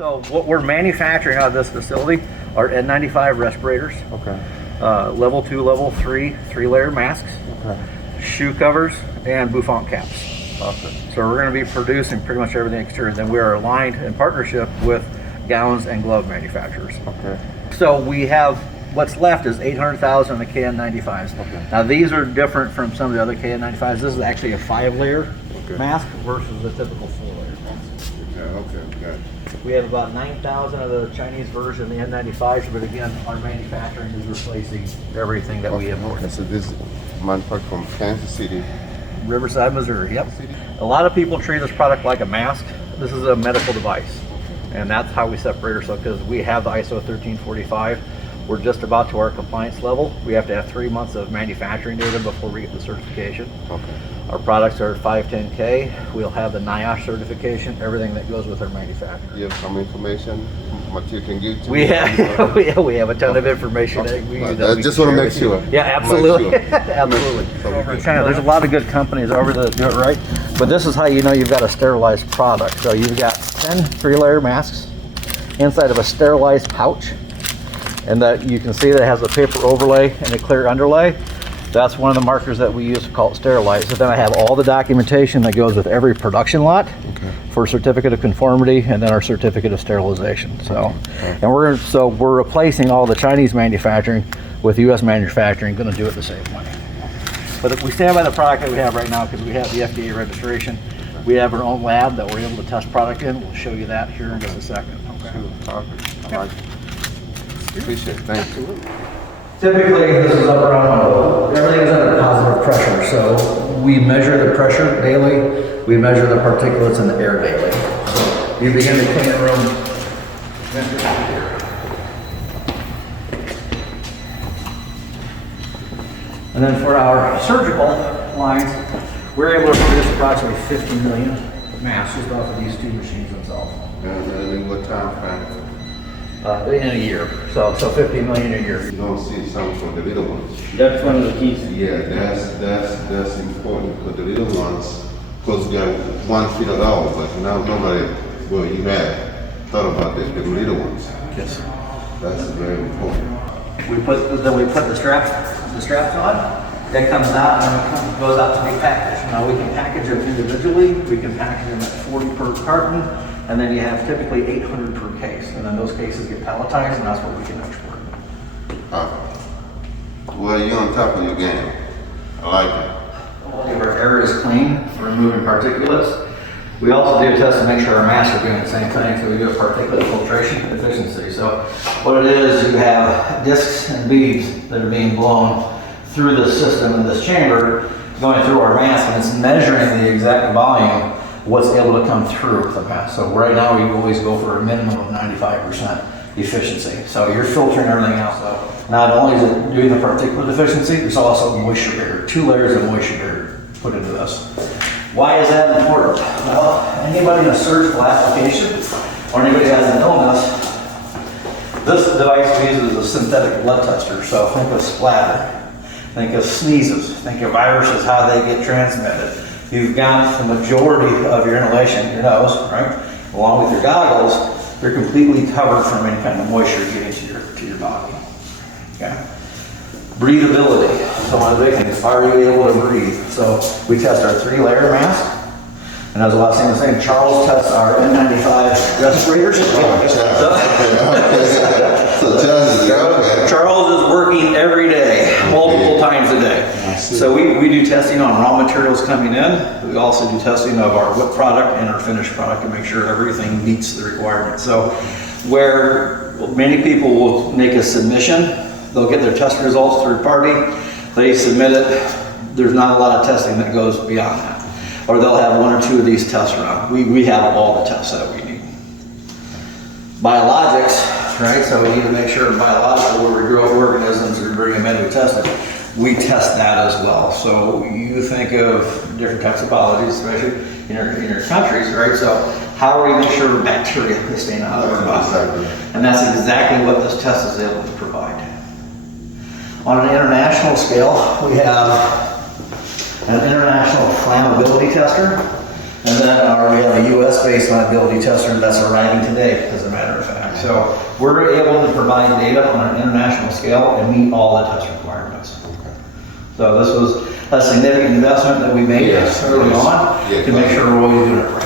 So what we're manufacturing out of this facility are N95 respirators. Okay. Level 2, level 3, 3-layer masks, Okay. shoe covers, and bouffant caps. Awesome. So we're going to be producing pretty much everything exterior. Then we are aligned in partnership with gowns and glove manufacturers. Okay. So we have, what's left is 800,000 of the KN95s. Okay. Now these are different from some of the other KN95s. This is actually a 5-layer Okay. mask versus the typical 4-layer mask. Yeah, okay, got it. We have about 9,000 of the Chinese version, the N95s, but again, our manufacturing is replacing everything that we import. Okay, so this is manufactured from Kansas City. Riverside, Missouri, yep. A lot of people treat this product like a mask. This is a medical device. And that's how we separate ourselves, because we have the ISO 1345. We're just about to our compliance level. We have to have 3 months of manufacturing data before we get the certification. Okay. Our products are 510K. We'll have the NIOSH certification, everything that goes with our manufacturing. You have some information, what you can give to We me? have, we have a ton of information. Okay. That we I just want to make sure. Yeah, absolutely. Make sure. Absolutely. So Over in China, there's a lot of good companies over there that do it right, but this is how you know you've got a sterilized product. So you've got 10 3-layer masks inside of a sterilized pouch, and that you can see that it has a paper overlay and a clear underlay. That's one of the markers that we use to call it sterilized. So then I have all the documentation that goes with every production lot for certificate of conformity, and then our certificate of sterilization. So, and we're replacing all the Chinese manufacturing with U.S. manufacturing, going to do it the same way. But if we stand by the product that we have right now, because we have the FDA registration, we have our own lab that we're able to test product in. We'll show you that here in just a second. Okay. Perfect. I like it. Appreciate it. Thank you. Typically, this is up around, everything is under positive pressure, so we measure the pressure daily, we measure the particulates in the air daily. So you begin the clean room, and then for our surgical lines, we're able to produce approximately 50 million masks just off of these 2 machines themselves. And in what time frame? In a year, so 50 million a year. You don't see some for the little ones. That's one of the keys. Yeah, that's important because the little ones, because we are 1 feet long, but now nobody, well, you have thought about this, the little ones. Yes. That's very important. We put the straps on. That comes out and it goes out to be packaged. Now we can package them individually. We can package them at 40 per carton, and then you have typically 800 per case. And then those cases get palletized, and that's what we can export. Well, you're on top of your game. I like it. Our air is clean for removing particulates. We also do a test to make sure our masks are doing the same thing, so we do a particulate filtration efficiency. So what it is, you have discs and beads that are being blown through the system in this chamber, going through our mask, and it's measuring the exact volume, what's able to come through the mask. So right now we always go for a minimum of 95% efficiency. So you're filtering everything out. So not only is it doing the particulate efficiency, there's also moisture barrier, 2 layers of moisture barrier put into this. Why is that important? Well, anybody in a surgical application or anybody who has an illness, this device we use is a synthetic blood tester. So think of splatter, think of sneezes, think of viruses, how they get transmitted. You've got the majority of your inhalation in your nose, right? Along with your goggles, they're completely covered from any kind of moisture getting to your body. Okay. Breathability. So one of the big things, are you able to breathe? So we test our 3-layer mask. And as Wasim was saying, Charles tests our N95 respirators. Charles is working every day, multiple times a day. So we do testing on raw materials coming in. We also do testing of our WIP product and our finished product to make sure everything meets the requirements. So where many people will make a submission, they'll get their test results third party, they submit it, there's not a lot of testing that goes beyond that. Or they'll have 1 or 2 of these tests run. We have all the tests that we need. Biologics, right? So we need to make sure biological, where we grow organisms or bring them in, we test it. We test that as well. So you think of different types of biologies, especially in your countries, right? So how are we make sure bacteria is staying out of our body? And that's exactly what this test is able to provide. On an international scale, we have an international flammability tester. And then we have a US-based liability tester that's arriving today, as a matter of fact. So we're able to provide data on an international scale and meet all the test requirements. So this was a significant investment that we made Yes, early yes. on Yeah, to make sure we're always doing it right.